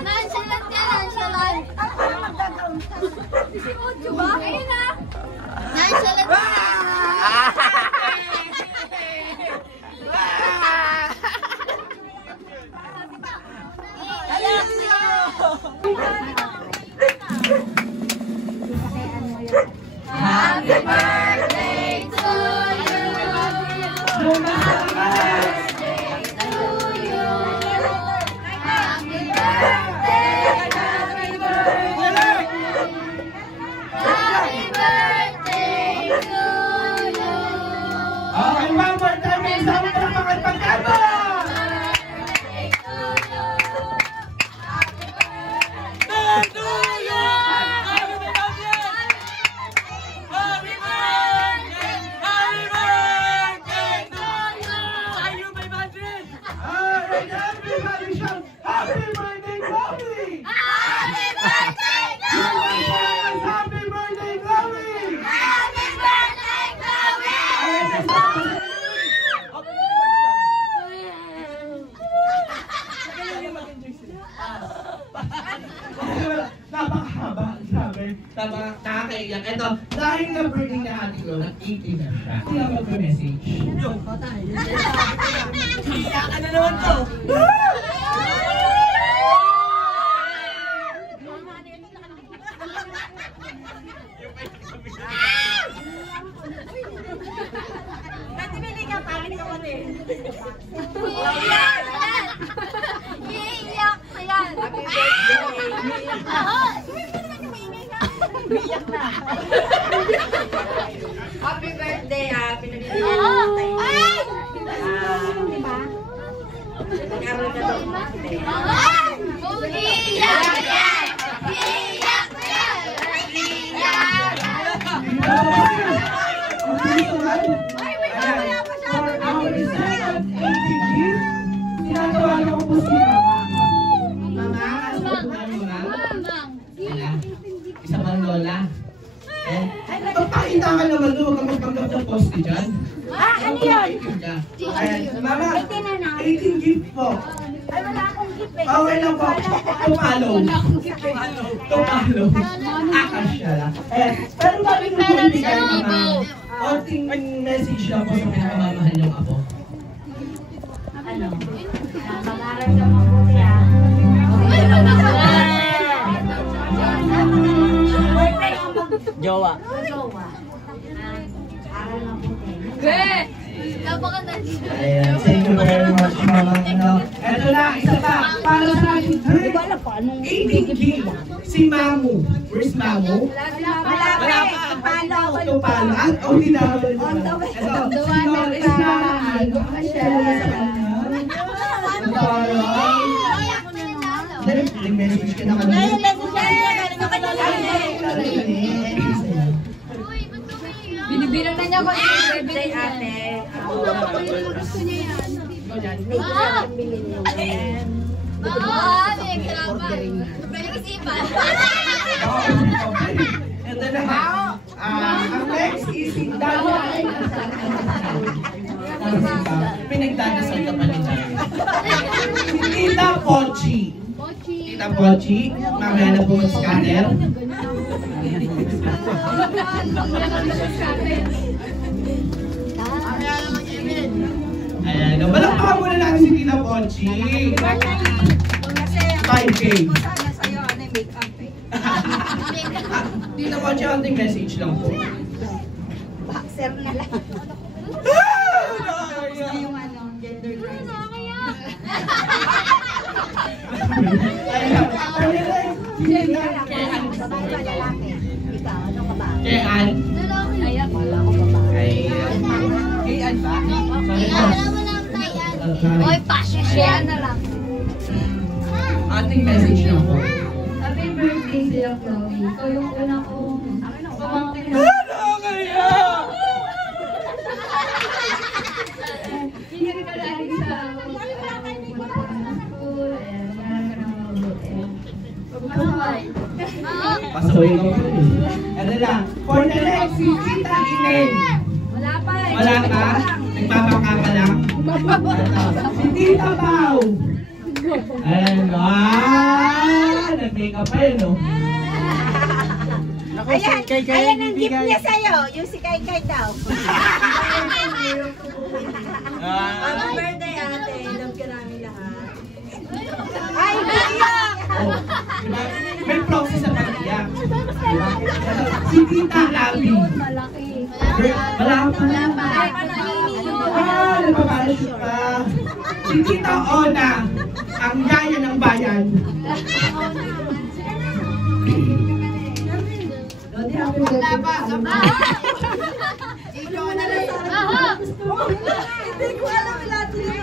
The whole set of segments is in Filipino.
Nonchalant ka, nonchalant. Si Ocho ba? Ayun na. Nonchalant ka. Happy birthday to you. Happy birthday to you. Happy birthday. Happy birthday. Happy birthday to you. Okay, one more time. Isama ka ng mga pagkaba. Napakahaba, sabi. Nakakaiyak. Ito, dahil na birthday na ating ko, nag-18 na siya. Kaya mag-message. Ano naman to? Natibili ka pa, hindi ka mali. Iiyak yan. Happy birthday. Iiyak na. Happy birthday, pinabibigyan ng tayo. Diba? Nag-aral ka daw. Iiyak yan! Iiyak yan! Iiyak! Ay, wait na, wala pa siya. Tinatawa na ko po si Mama. Isa pang lola. Pagpakita ka naman doon, huwag ka magpanggap ng poste dyan. Ano yun? Mama, 18 gift po. Ay, wala akong gift eh. Okay lang po. Tupalo. Wala akong gift eh. Tupalo. Akasya lang. Pero bakit mo po ibigay naman? Konting message lang po sa pinakamamahal niyong apo. Ano? Mag-aral ka mabuti ah. Jowa. Jowa. Aral mabuti. Ayan, thank you very much, Mama. Ito na, isa pa. Para sa ating third 18 gift, si Mamu. Where's Mamu? Wala pa. Tupalo. Tupalo. At on the way. Ito, sino is Mama? Nag-message ka na kami. Binibilang na niya ako. Birthday ate. Gusto niya yan. Pinag-isipan. Ito na. Ang next is si Daya. Pinagdadasal ka pa nila. Si Tita Pochi. Tita Pochi. Mamaya na po mag-scanner. Ayan. Balakpakan muna natin si Tita Pochi. 5K. Tita Pochi, anting message lang po. Boxer na lang. Yung ano, gender crisis. Kay Ann. Ayan, wala ko babae. Kay Ann ba? Oy, pa-share na lang. Ating message lang po. Happy birthday sila, Chloe. Ikaw yung una kong pamangkin na. Ano kaya? Hindi ka lagi sa school and marami ka nang mabuti. Pagmamahal. Pasaway ka po eh. Ano lang, for the next si Tita Inen. Wala pa eh. Wala ka? Nagpapaka ka lang. Si Tita Pao. Ayan, nag-makeup pa yun, no? Ayan, ayan ang gift niya sa'yo. Yung si Kai Kai daw. Happy birthday, ate. Love ka namin lahat. Ay, iyak! Oh, diba? May process sa pag-iyak. Si Tita Labi. Wala pa. Nagpaparashoot pa. Si Tita Ona, ang yaya ng bayan. Ikaw na lang sana. Hindi ko alam lahat sila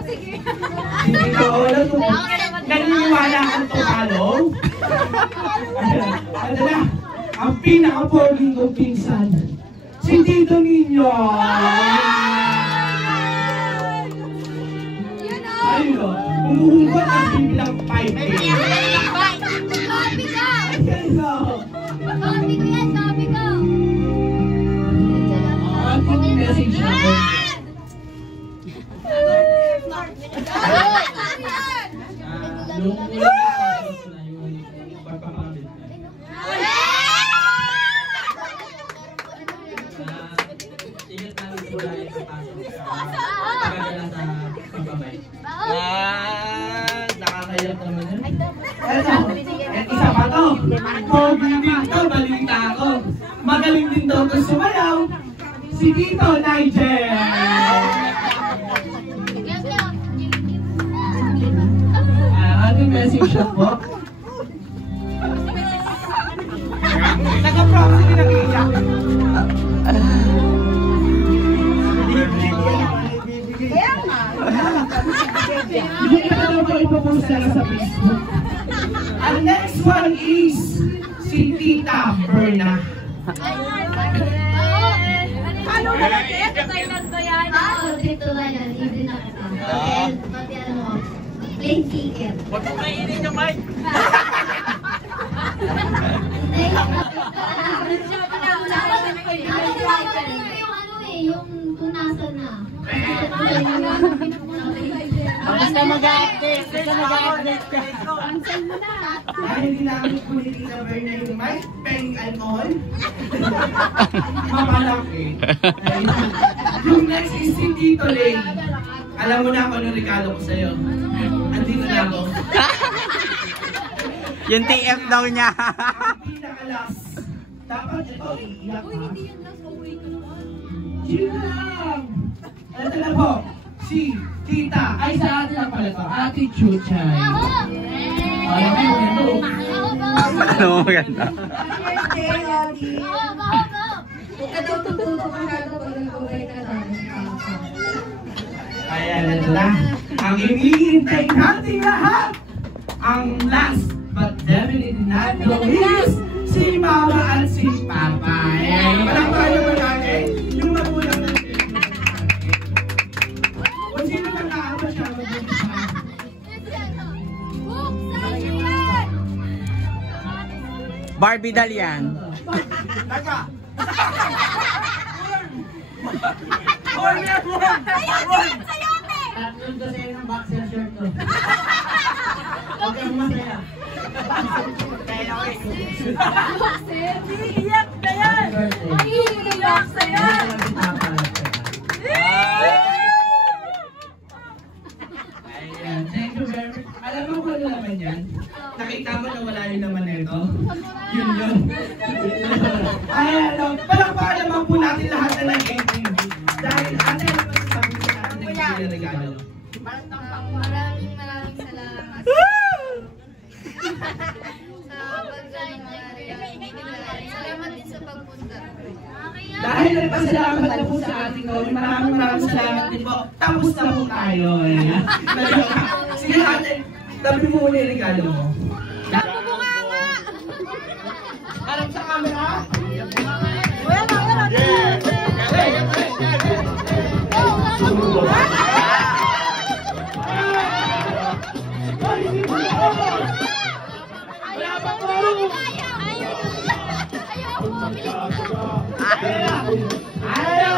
Sige. Si Tita Ona, naniniwala kang tumalo. Ano na, ang pinaka-pogi kong pinsan. Si Tito Niño. Ayun o, umuhugot ang bibilang 5K. Sabi ka! Ayun o. Sabi ko yan, sabi ko! Ang message na ko. Nakakayap naman yun. Isa pa to. Pogi din to, balita ko. Magaling din daw to sumayaw. Si Tito Nigel. Ating message siya po. Naka-proxy din ang iyak. Kaya nga. Hindi ka daw ko ipopost na lang sa Facebook. Ang next one is si Tita Berna. Paano mo na ito? Thailand ba yan? Dito na yan, hindi na kita. Pati ano, plane ticket. Huwag mo kainin yung mic. Yung ano eh, yung tunasan na. Basta mag-update. Basta mag-update ka. Dahil ginamit ko ni Tita Berna yung mic, peng alcohol. Mapalaki. Yung next is si Tito Lay. Alam mo na ako anong regalo ko sa'yo. Andito na ako. Yung TF daw niya. Ang pinakalas. Dapat ito, iiyak ka. Yun lang. Ito na po. Si Tita. Ay, sa atin lang pala to. Ate Chuchay. Alam mo yun ito. Ano mo maganda? Happy birthday, Lodi. Huwag ka daw tututo kung nagawin ka daw. Ayan, ito na. Ang iniintay nating lahat. Ang last but definitely not the least. Si Mama at si Papa. Ayan, palakpakan naman natin. Yung magulang natin. Kung sino nag-aama siya, mabuti siya. Barbie doll yan. Taka! Tatlong ko sa'yo ng boxer shirt ko. Huwag kang masaya. Iiyak na yan. Iiyak sa'yo. Ayan, thank you very much. Alam mo kung ano naman yan? Nakita mo na wala yung naman nito? Yun yun. Ayan, palakpakan naman po natin lahat na nag-ending. Dahil ate, ano ba sabi ko natin na yung regalo? Maraming salamat. Sa pagkain mga regalo. Salamat din sa pagpunta. Dahil nagpasalamat na po sa ating gawin, maraming salamat din po. Tapos na po tayo. Ayan. Sige ate, tabi mo muna yung regalo mo. Harap sa camera. Ayaw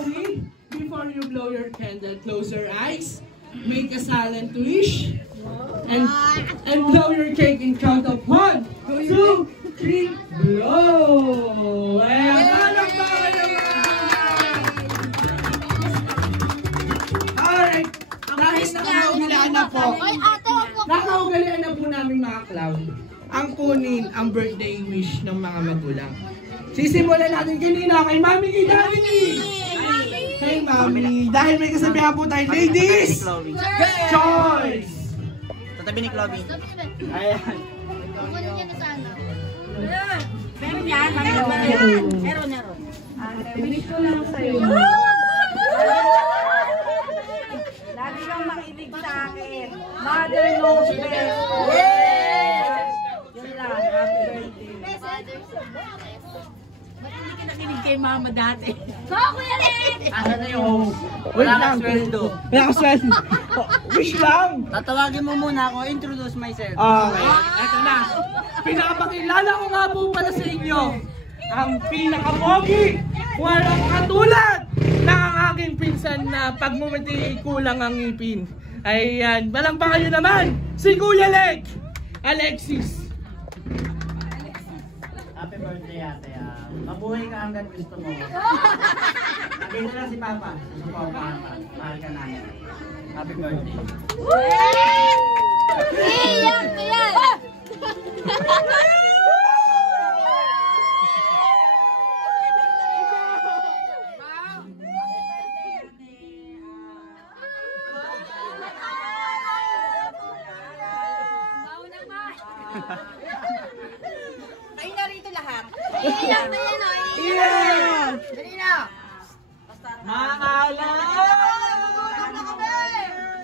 Chloe, before you blow your candle, close your eyes, make a silent wish, and blow your cake in count of 1, 2, 3, blow! Ayan, palakpakan naman! Alright, dahil nakaugalian na po, nakaugalian na po namin mga clown, ang kunin ang birthday wish ng mga magulang. Sisimulan natin kanina kay Mami Kidani! Hey Mami, dahil may kasabihan po tayo, ladies! Choice! Tatabi ni Chloe. Ayan. Meron yan, meron. Wish ko lang sa'yo. Lagi kang makinig sa akin. Mother knows best. Yun lang, happy birthday. Ba't hindi ka nakinig kay mama dati? Kuya Len! Asa na yung Wait lang. sweldo. Wala akong sweldo. Wish lang! Tatawagin mo muna ako, introduce myself. Okay, eto na. Pinapakilala ko nga po pala sa inyo ang pinakapogi, walang katulad ng ang aking pinsan na pag bumiti kulang ang ngipin. Ayan, palakpakan nyo naman si Kuya Lek, Alexis. Happy birthday ate. Mabuhay ka hanggang gusto mo. Nandito lang si Papa. Susupaw ka. Mahal ka namin. Happy birthday. Iyak ko yan! Kayo na rito lahat. Iyak na yan, oh! Yeah! Dali na. Maala!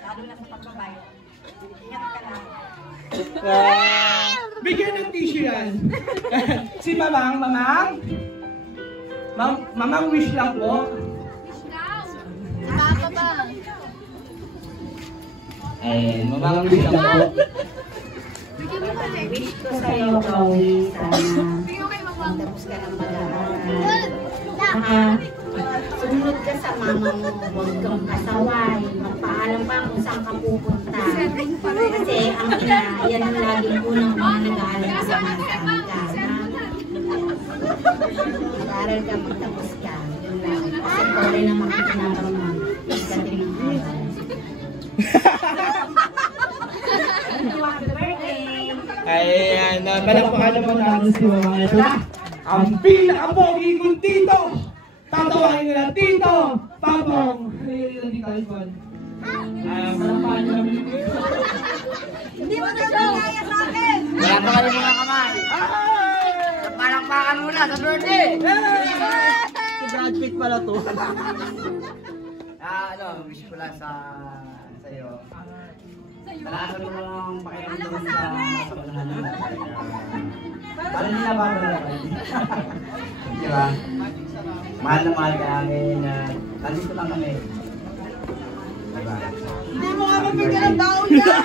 Lalo na sa pagbabayo. Ingat ka lang. Bigyan ng tissue yan. Si Mamang, Mamang wish lang po. Papa ba? Mamang wish lang po. Wish ko sa'yo, Chloe, sana tapos ka ng pag-aaral. Sumunod ka sa mama mo, huwag kang kasaway. Magpaalam pa kung saan ka pupunta. Kasi ang ina, yan ang laging unang mga nag-aaral sa mga ka. Mag-aaral ka, magtapos ka. Yun lang. Kasi ikaw rin ang makikinabang mo. Pagdating ng aral. Happy birthday! Ayan, palakpakan naman natin si Mama. Ito na, ang pinakapogi kong tito. Tatawagin nila Tito Pabong. Palakpakan nyo namin yung tito. Hindi mo na kaya sa akin! Wala pa kayo mga kamay. Palakpakan muna sa birthday. Si Brad Pitt pala to. Wish ko lang sa'yo. Palakasan mo lang pakiramdam sa masakulahan mo. Parang nila babala kayo. Di ba? Mahal na mahal ka namin. Nandito lang kami. Diba? Hindi mo nga mabigyan ng tao niya!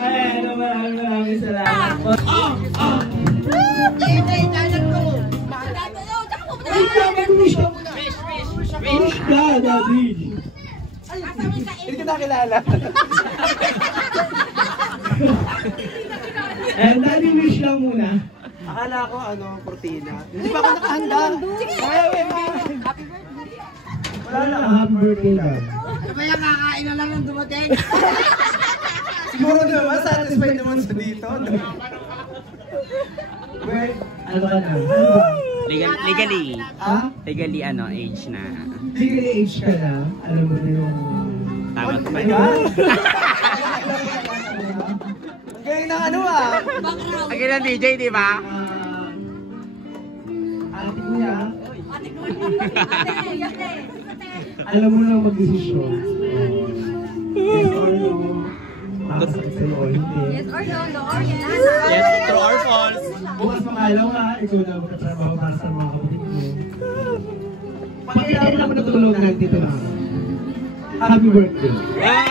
Ayan, maraming salamat po. Wish ka, Daddy. Hindi kita kilala. And Daddy, wish lang muna. Akala ko kortina. Hindi pa ako nakahanda. Wala na, happy birthday lang. Kaya kakain na lang ng dumating. Siguro naman, satisfied naman sa dito. Wait, ano ba na? Ano ba? Legally. Ha? Legally age na. Legal age ka na. Alam mo na yung... Tama Oh my God! Galing ng Ang ng DJ, di ba? Ate kuya. Alam mo na mag-desisyon. Yes or no? Makasakit sa'yo o hindi. Yes or no, no or yes? Yes, true or false. Bukas makalaw nga, ikaw na magkatrabaho para sa mga kapatid mo. Pag-ilan lang mo natulungan dito na. Happy birthday! Hey!